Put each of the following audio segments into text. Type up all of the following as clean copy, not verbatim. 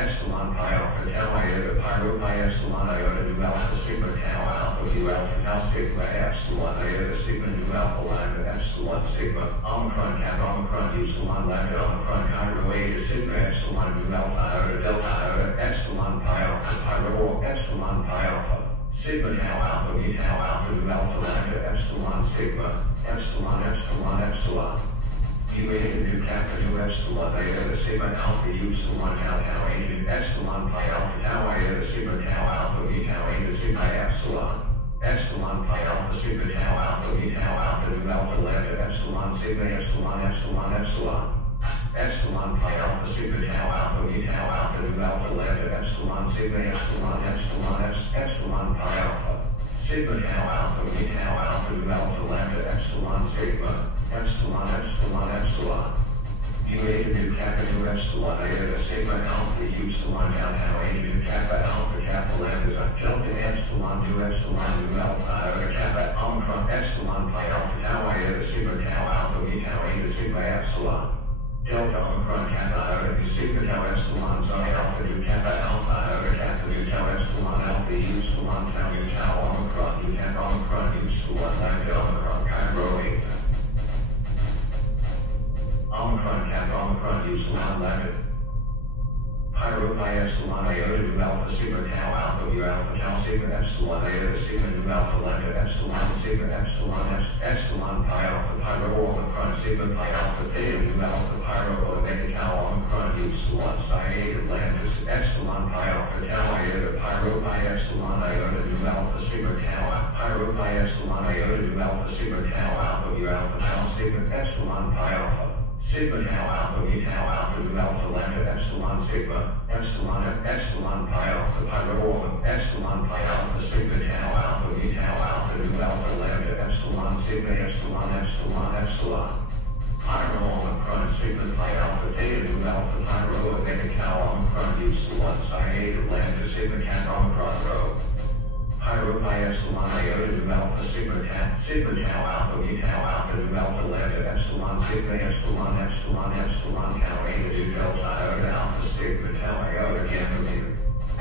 epsilon pi alpha tau iota pi rho pi epsilon iota nu alpha sigma tau alpha u alpha tau sigma epsilon iota sigma nu alpha lambda epsilon sigma omicron cap omicron upsilon lambda omicron chi rho eta sigma epsilon nu alpha iota delta iota epsilon pi alpha pi rho epsilon pi alpha sigma tau alpha mu tau alpha nu alpha lambda epsilon sigma epsilon epsilon epsilon u eta nu kappa nu epsilon iota sigma alpha upsilon tau tau eta epsilon pi alpha tau iota sigma tau alpha mu tau eta sigma epsilon epsilon pi alpha sigma tau alpha mu tau alpha nu alpha lambda epsilon sigma epsilon epsilon epsilon epsilon pi alpha sigma tau alpha mu tau alpha nu alpha lambda epsilon sigma epsilon epsilon epsilon pi alpha sigma tau alpha mu tau alpha nu alpha lambda epsilon sigma epsilon epsilon epsilon u eta nu kappa nu epsilon iota sigma alpha upsilon tau tau eta nu kappa alpha kappa lambda delta epsilon nu alpha iota kappa omicron epsilon pi alpha tau iota sigma tau alpha mu tau eta sigma epsilon delta omicron kappa iota nu sigma tau epsilon psi alpha nu kappa alpha iota kappa nu tau epsilon alpha upsilon tau nu tau omicron nu kappa omicron upsilon lambda omicron chi rho eta omicron kappa omicron upsilon lambda pi rho pi epsilon iota nu alpha sigma tau alpha u alpha tau sigma epsilon iota sigma nu alpha lambda epsilon sigma epsilon epsilon pi alpha pi rho omicron sigma pi alpha theta nu alpha pi rho omega tau omicron upsilon psi eta lambda epsilon pi alpha tau iota pi rho pi epsilon iota nu alpha sigma tau pi rho pi epsilon iota nu alpha sigma tau alpha u alpha tau sigma epsilon pi alpha sigma tau alpha mu tau alpha nu alpha lambda epsilon sigma epsilon epsilon pi alpha pi rho epsilon pi alpha sigma tau alpha mu tau alpha nu alpha lambda epsilon sigma epsilon epsilon epsilon pi rho omicron sigma pi alpha theta nu alpha pi rho omega tau omicron upsilon psi eta lambda sigma kappa omicron rho pi rho pi epsilon iota nu alpha sigma tau alpha mu tau alpha nu alpha lambda epsilon sigma epsilon epsilon epsilon tau eta nu delta iota alpha sigma tau iota gamma mu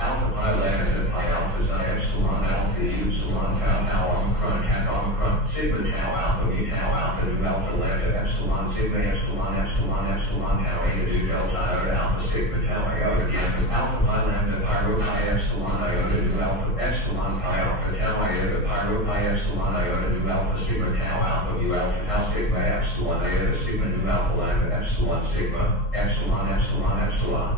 alpha pi lambda pi alpha psi epsilon alpha upsilon tau tau omicron kappa omicron sigma tau alpha mu tau alpha nu alpha lambda epsilon sigma epsilon epsilon epsilon tau eta nu delta iota alpha sigma tau iota gamma alpha pi lambda pi rho pi epsilon iota nu alpha epsilon pi alpha tau iota pi rho pi epsilon iota nu alpha sigma tau alpha u alpha tau sigma epsilon iota sigma nu alpha lambda epsilon sigma epsilon epsilon epsilon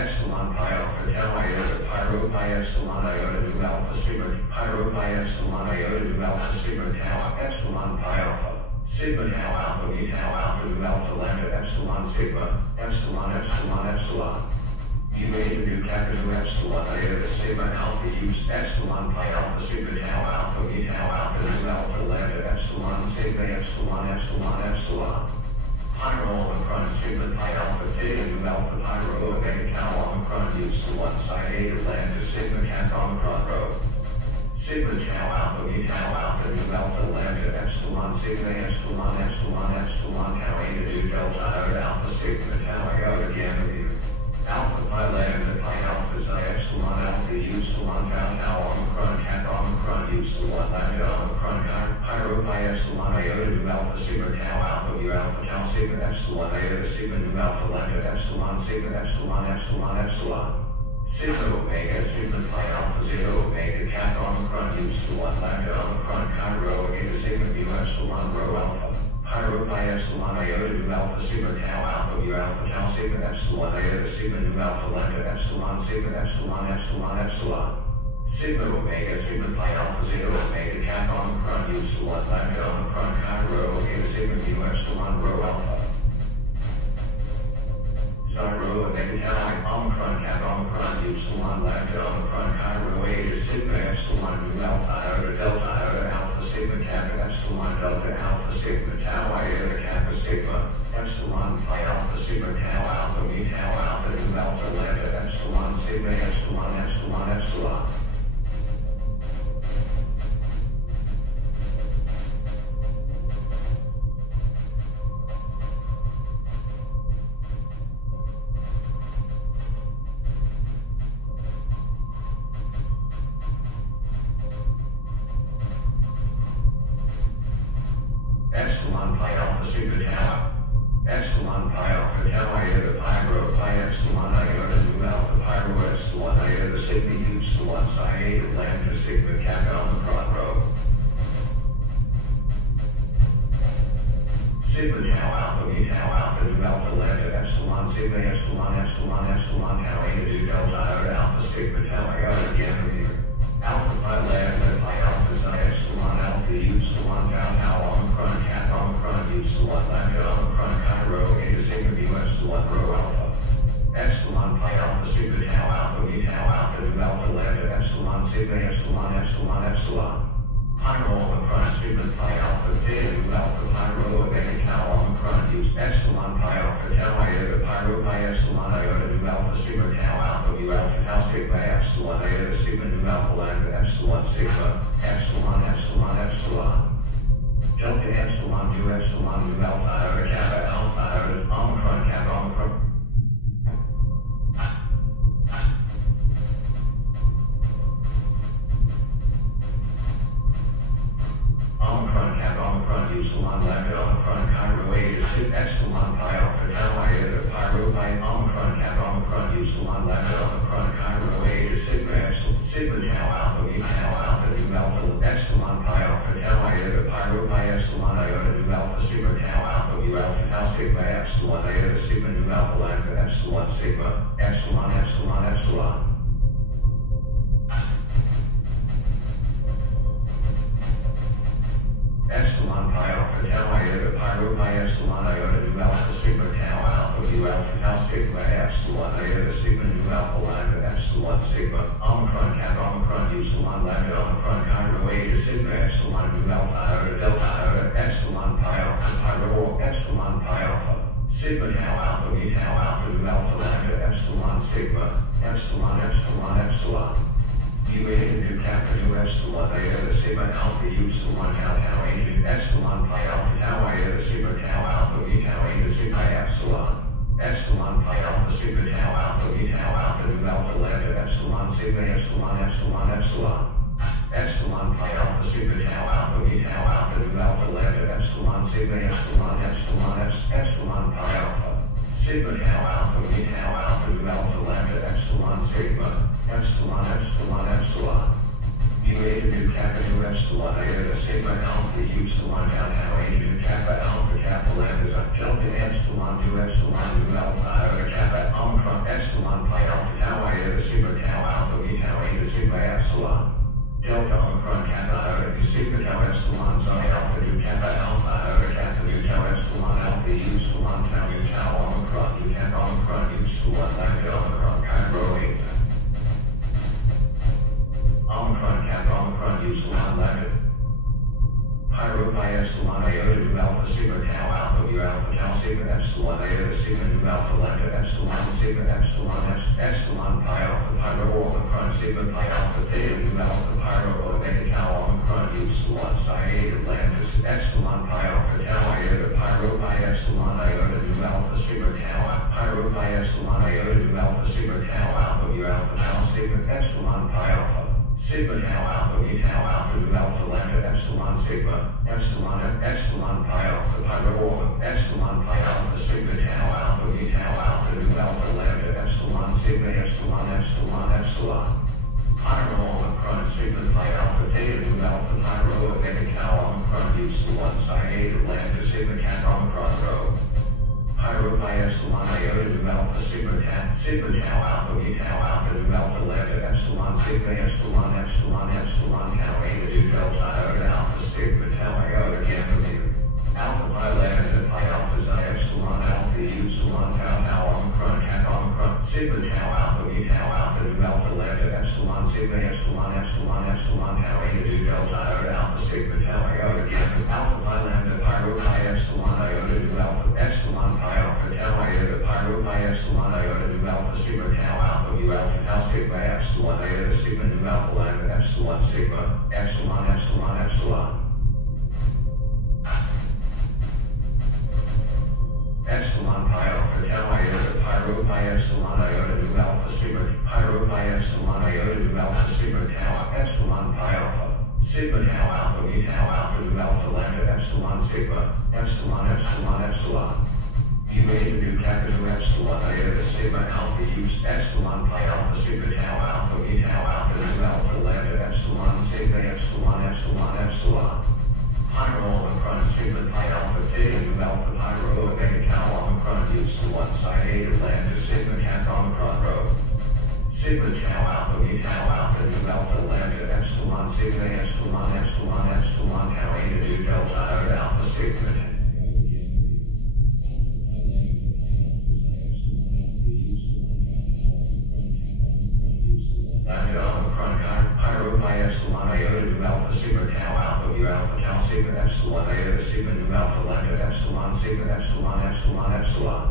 epsilon pi alpha tau iota pi rho pi epsilon iota nu alpha sigma pi rho pi epsilon iota nu alpha sigma tau epsilon pi alpha sigma tau alpha mu tau alpha nu alpha lambda epsilon sigma epsilon epsilon epsilon u eta nu kappa nu epsilon iota sigma alpha epsilon pi alpha sigma tau alpha mu tau alpha nu alpha lambda epsilon sigma epsilon epsilon epsilon pi rho omicron sigma pi alpha theta nu alpha pi rho omega tau omicron upsilon psi eta lambda sigma kappa omicron rho sigma tau alpha mu tau alpha nu alpha lambda epsilon sigma epsilon epsilon epsilon tau eta nu delta iota alpha sigma tau iota gamma mu alpha pi lambda pi alpha psi epsilon alpha upsilon tau tau omicron kappa omicron upsilon lambda omicron pi rho pi epsilon iota nu alpha sigma tau alpha u alpha tau sigma epsilon iota sigma nu alpha lambda epsilon sigma epsilon epsilon epsilon sigma omega sigma pi alpha zeta omega kappa omicron upsilon lambda omicron chi rho eta sigma mu epsilon rho alpha pi rho pi epsilon iota nu alpha sigma tau alpha u alpha tau sigma epsilon iota sigma nu alpha lambda epsilon sigma epsilon epsilon epsilon sigma omega sigma pi alpha zeta omega kappa omicron upsilon lambda omicron chi rho eta sigma mu epsilon rho alpha psi rho omega tau omicron kappa omicron upsilon lambda omicron chi rho eta sigma epsilon nu alpha iota delta iota alpha sigma kappa epsilon delta alpha sigma tau iota kappa sigma epsilon pi alpha sigma tau alpha mu tau alpha nu alpha lambda epsilon sigma epsilon epsilon epsilon Epsilon Pi Alpha Sigma Tau. Epsilon Pi Alpha Tau Iota Pi Rho Pi Epsilon Iota Nu Alpha Pi Rho Epsilon Iota Sigma Upsilon Psi Eta Lambda Sigma Kappa Omicron Rho. Sigma Tau Alpha V Tau Alpha Nu Alpha Lambda Epsilon Sigma Epsilon Epsilon Epsilon Tau Eta Nu Delta Iota Alpha Sigma Tau Iota Gamma Mu. Alpha Pi Lambda Pi Alpha Psi Epsilon Alpha Upsilon Tau Tau Omicron Kappa Omicron Upsilon Lambda Omicron Chi Rho Eta Sigma Mu Epsilon Rho Alpha. Epsilon Pi Alpha Sigma Tau Alpha V Tau Alpha Nu Alpha Lambda Epsilon Sigma Epsilon Epsilon Epsilon. Pi Rho Omicron Sigma Pi Alpha Theta Nu Alpha Pi Rho Omega Tau Omicron Use Epsilon Pi Alpha Tau Iota Pi Rho Pi Epsilon Iota Nu Alpha Sigma Tau Alpha Mu Alpha Tau Sigma Epsilon Iota Sigma Nu Alpha Lambda Epsilon Sigma Epsilon Epsilon Epsilon Delta Epsilon Nu Epsilon Nu Alpha Iota Kappa Alpha Iota Omicron Kappa Omicron Omicron Kappa Omicron Upsilon Lambda Omicron Chi Rho Eta Sigma Epsilon Pi Alpha Tau Iota Pi Rho Pi Omicron Kappa Omicron Upsilon Lambda Omicron Chi Rho Eta Sigma Epsilon Sigma Tau Alpha V Tau Alpha Nu Alpha Epsilon Pi Alpha Tau Iota Pi Rho Pi Epsilon Iota Nu Alpha Sigma Tau Alpha Mu Alpha Tau Sigma Epsilon Iota Sigma Nu Alpha Lambda Epsilon Sigma Epsilon Epsilon Epsilon Epsilon Pi Alpha Tau Iota Pi Rho Pi Epsilon Iota Nu Alpha Sigma Tau Alpha Mu Alpha Tau Sigma Epsilon Iota Sigma Nu Alpha Lambda Epsilon Sigma Omicron Kappa Omicron Upsilon Lambda Omicron Chi Rho Eta Sigma Epsilon Nu Alpha Iota Delta Iota Epsilon Pi Alpha Pi Rho Epsilon Pi Alpha Sigma Tau Alpha V Tau Alpha Nu Alpha Lambda Epsilon Sigma Epsilon Epsilon Epsilon U Eta Nu Kappa Nu Epsilon Iota Sigma Alpha Upsilon Tau Tau Eta Epsilon Pi Alpha Tau Iota Sigma Tau Alpha V Tau Eta Sigma Epsilon Epsilon Pi Alpha Sigma Tau Alpha V Tau Alpha Nu Alpha Lambda Epsilon Sigma Epsilon Epsilon Epsilon Epsilon Pi Alpha Sigma Tau Alpha V Tau Alpha Nu Alpha Lambda Epsilon Sigma Epsilon Epsilon Epsilon Pi Alpha Sigma Tau Alpha V Tau Alpha Nu Alpha Lambda Epsilon Sigma Epsilon Epsilon Epsilon U Eta Nu Kappa Nu Epsilon Iota Sigma Alpha Upsilon Tau Tau Eta Nu Kappa Alpha Kappa Lambda Delta Epsilon Nu Epsilon Nu Alpha Iota Kappa Omicron Epsilon Pi Alpha Tau Iota Sigma Tau Alpha V Tau Eta Sigma Epsilon Delta Omicron Kappa Iota Nu Sigma Tau Epsilon Psi Alpha Nu Kappa Alpha Iota Kappa Nu Tau Epsilon Alpha Upsilon Tau Nu Tau Omicron Nu Kappa Omicron Upsilon Lambda Omicron Chi Rho Eta Omicron Kappa Omicron Upsilon Lambda Pi Rho Pi Epsilon Iota Nu Alpha Sigma Tau Alpha Mu Alpha Tau Sigma Epsilon Iota Sigma Nu Alpha Lambda Epsilon Sigma Epsilon Epsilon Pi Alpha Pi Rho Omicron Sigma Pi Alpha Theta Nu Alpha Pi Rho Omega Tau Omicron Upsilon Psi Eta Lambda Epsilon Pi Alpha Tau Iota Pi Rho Pi Epsilon Iota Nu Alpha Sigma Tau Pi Rho Pi Epsilon Iota Nu Alpha Sigma Tau Alpha Mu Alpha Tau Sigma Epsilon Pi Alpha Sigma Tau Alpha V Tau Alpha Nu Alpha Lambda Epsilon Sigma Epsilon Epsilon Pi Alpha Pi Rho Epsilon Pi Alpha Sigma Tau Alpha V Tau Alpha Nu Alpha Lambda Epsilon Sigma Epsilon Epsilon Epsilon Pi Rho Omicron Sigma Pi Alpha Theta Nu Alpha Pi Rho Omega Tau Omicron Upsilon Psi Eta Lambda Sigma Kappa Omicron Rho Pi Rho Pi Epsilon Iota Nu Alpha Sigma Tau Alpha V Tau Alpha Nu Alpha Lambda Epsilon Sigma Epsilon Epsilon Epsilon Tau Eta Nu Delta Iota Alpha Sigma Tau Iota Gamma Mu Alpha Pi Lambda Pi Alpha Psi Epsilon Alpha Upsilon Tau Tau Omicron Kappa Omicron Sigma Tau Alpha V Tau Alpha Nu Alpha Lambda Epsilon Sigma Epsilon Epsilon Epsilon Tau Eta Nu Delta Iota Alpha Sigma Tau Iota Gamma Alpha Pi Lambda Pi Rho Pi Epsilon Iota Nu Alpha Epsilon Pi Alpha Tau Iota Pi Rho Pi Epsilon Iota Nu Alpha Sigma Tau Alpha Mu Alpha Tau Sigma Epsilon Iota Sigma Nu Alpha Lambda Epsilon Sigma Epsilon Epsilon Epsilon Epsilon Pi Alpha Tau Iota Pi Rho Pi Epsilon Iota Nu Alpha Sigma Pi Rho Pi Epsilon Iota Nu Alpha Sigma Tau Epsilon Pi Alpha Sigma tau alpha mu tau alpha nu alpha lambda epsilon sigma, epsilon epsilon epsilon. Mu eta nu kappa nu epsilon iota sigma alpha use epsilon pi alpha sigma tau alpha mu tau alpha nu alpha lambda epsilon sigma epsilon epsilon epsilon. Pyro omicron sigma pi alpha theta nu alpha pyro omega tau omicron use to one side eta lambda sigma kappa omicron rho. Sigma tau alpha mu tau alpha nu alpha lambda epsilon sigma epsilon epsilon epsilon tau eta nu delta iota alpha sigma. Lambda omicron pyro pi epsilon iota nu alpha sigma tau alpha mu alpha tau sigma epsilon iota sigma nu alpha lambda epsilon sigma epsilon epsilon epsilon.